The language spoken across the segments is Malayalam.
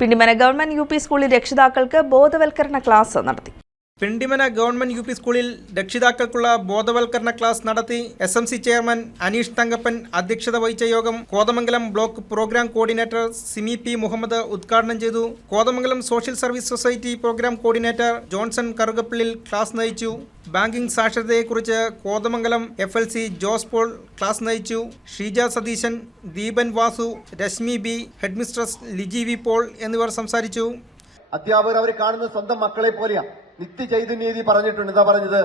Pindimana government UP. സ്കൂളിൽ രക്ഷിതാക്കൾക്ക് ബോധവൽക്കരണ ക്ലാസ് നടത്തി. Pindimana government UP. സ്കൂളിൽ രക്ഷിതാക്കൾക്കുള്ള ബോധവൽക്കരണ ക്ലാസ് നടത്തി. SMC ചെയർമാൻ അനീഷ് തങ്കപ്പൻ അധ്യക്ഷത വഹിച്ച യോഗം Kothamangalam block programme coordinator Simi P Muhammad ഉദ്ഘാടനം ചെയ്തു. Kothamangalam social service society programme coordinator Johnson Karukappallil class നയിച്ചു. ബാങ്കിംഗ് സാക്ഷരതയെക്കുറിച്ച് കോതമംഗലം FLC ജോസ് പോൾ ക്ലാസ് നയിച്ചു. Sheeja Satheesan, Deepan Vasu, Reshmi B, headmistress Liji V Paul എന്നിവർ സംസാരിച്ചു. അധ്യാപകർ അവരെ കാണുന്ന സ്വന്തം മക്കളെ പോലെയാണ്. നിത്യചൈതന്യതി പറഞ്ഞിട്ടുണ്ട്. എന്താ പറഞ്ഞത്?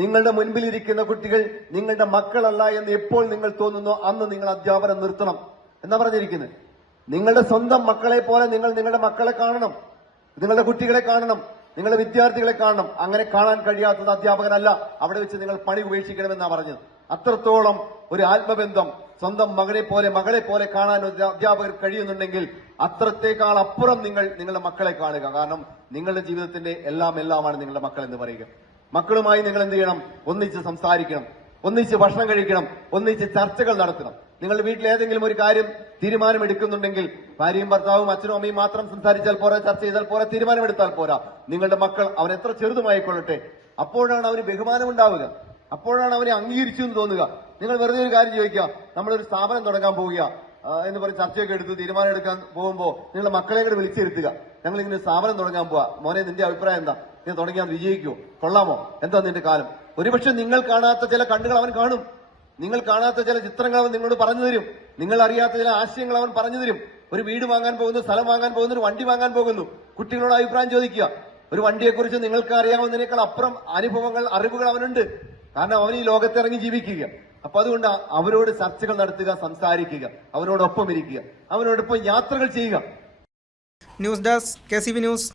നിങ്ങളുടെ മുൻപിലിരിക്കുന്ന കുട്ടികൾ നിങ്ങളുടെ മക്കളല്ല എന്ന് എപ്പോൾ നിങ്ങൾ തോന്നുന്നോ അന്ന് നിങ്ങൾ അധ്യാപനം നിർത്തണം എന്നാ പറഞ്ഞിരിക്കുന്നത്. നിങ്ങളുടെ സ്വന്തം മക്കളെ പോലെ നിങ്ങൾ നിങ്ങളുടെ മക്കളെ കാണണം, നിങ്ങളുടെ കുട്ടികളെ കാണണം, നിങ്ങളുടെ വിദ്യാർത്ഥികളെ കാണണം. അങ്ങനെ കാണാൻ കഴിയാത്തത് അധ്യാപകനല്ല. അവിടെ വെച്ച് നിങ്ങൾ പണി ഉപേക്ഷിക്കണമെന്നാ പറഞ്ഞത്. അത്രത്തോളം ഒരു ആത്മബന്ധം സ്വന്തം മകളെ പോലെ കാണാൻ ഒരു അധ്യാപകർ കഴിയുന്നുണ്ടെങ്കിൽ അത്രത്തേക്കാൾ അപ്പുറം നിങ്ങൾ നിങ്ങളുടെ മക്കളെ കാണുക. കാരണം നിങ്ങളുടെ ജീവിതത്തിന്റെ എല്ലാമാണ് നിങ്ങളുടെ മക്കൾ എന്ന് പറയുക. മക്കളുമായി നിങ്ങൾ എന്ത് ചെയ്യണം? ഒന്നിച്ച് സംസാരിക്കണം, ഒന്നിച്ച് ഭക്ഷണം കഴിക്കണം, ഒന്നിച്ച് ചർച്ചകൾ നടത്തണം. നിങ്ങളുടെ വീട്ടിൽ ഏതെങ്കിലും ഒരു കാര്യം തീരുമാനമെടുക്കുന്നുണ്ടെങ്കിൽ ഭാര്യയും ഭർത്താവും അച്ഛനും അമ്മയും മാത്രം സംസാരിച്ചാൽ പോരാ, ചർച്ച ചെയ്താൽ പോരാ, തീരുമാനമെടുത്താൽ പോരാ. നിങ്ങളുടെ മക്കൾ അവൻ എത്ര ചെറുതുമായിക്കൊള്ളട്ടെ, അപ്പോഴാണ് അവന് ബഹുമാനം ഉണ്ടാവുക, അപ്പോഴാണ് അവനെ അംഗീകരിച്ചു എന്ന് തോന്നുക. നിങ്ങൾ വെറുതെ ഒരു കാര്യം ചോദിക്കുക, നമ്മളൊരു സ്ഥാപനം തുടങ്ങാൻ പോവുക എന്ന് പറഞ്ഞ് ചർച്ചയൊക്കെ എടുത്ത് തീരുമാനം എടുക്കാൻ പോകുമ്പോൾ നിങ്ങളുടെ മക്കളെ കൂടെ വിളിച്ചിരുത്തുക. ഞങ്ങൾ ഇങ്ങനെ സ്ഥാപനം തുടങ്ങാൻ പോവാ, മോനെ നിന്റെ അഭിപ്രായം എന്താ? ഇത് തുടങ്ങിയാൽ വിജയിക്കുമോ? കൊള്ളാമോ? എന്താ നിന്റെ കാലം? ഒരുപക്ഷെ നിങ്ങൾ കാണാത്ത ചില കണ്ണുകൾ അവൻ കാണും, നിങ്ങൾ കാണാത്ത ചില ചിത്രങ്ങൾ അവൻ നിങ്ങളോട് പറഞ്ഞു തരും, നിങ്ങൾ അറിയാത്ത ചില ആശയങ്ങൾ അവൻ പറഞ്ഞു തരും. ഒരു വീട് വാങ്ങാൻ പോകുന്നു, സ്ഥലം വാങ്ങാൻ പോകുന്നു, ഒരു വണ്ടി വാങ്ങാൻ പോകുന്നു. കുട്ടികളോട് അഭിപ്രായം ചോദിക്കുക. ഒരു വണ്ടിയെക്കുറിച്ച് നിങ്ങൾക്ക് അറിയാവുന്നതിനേക്കാൾ അപ്പുറം അറിവുകൾ അവനുണ്ട്. കാരണം അവൻ ഈ ലോകത്തിറങ്ങി ജീവിക്കുക. അപ്പൊ അതുകൊണ്ട് അവരോട് ചർച്ചകൾ നടത്തുക, സംസാരിക്കുക, അവനോടൊപ്പം ഇരിക്കുക, അവനോടൊപ്പം യാത്രകൾ ചെയ്യുക. News desk KCV news.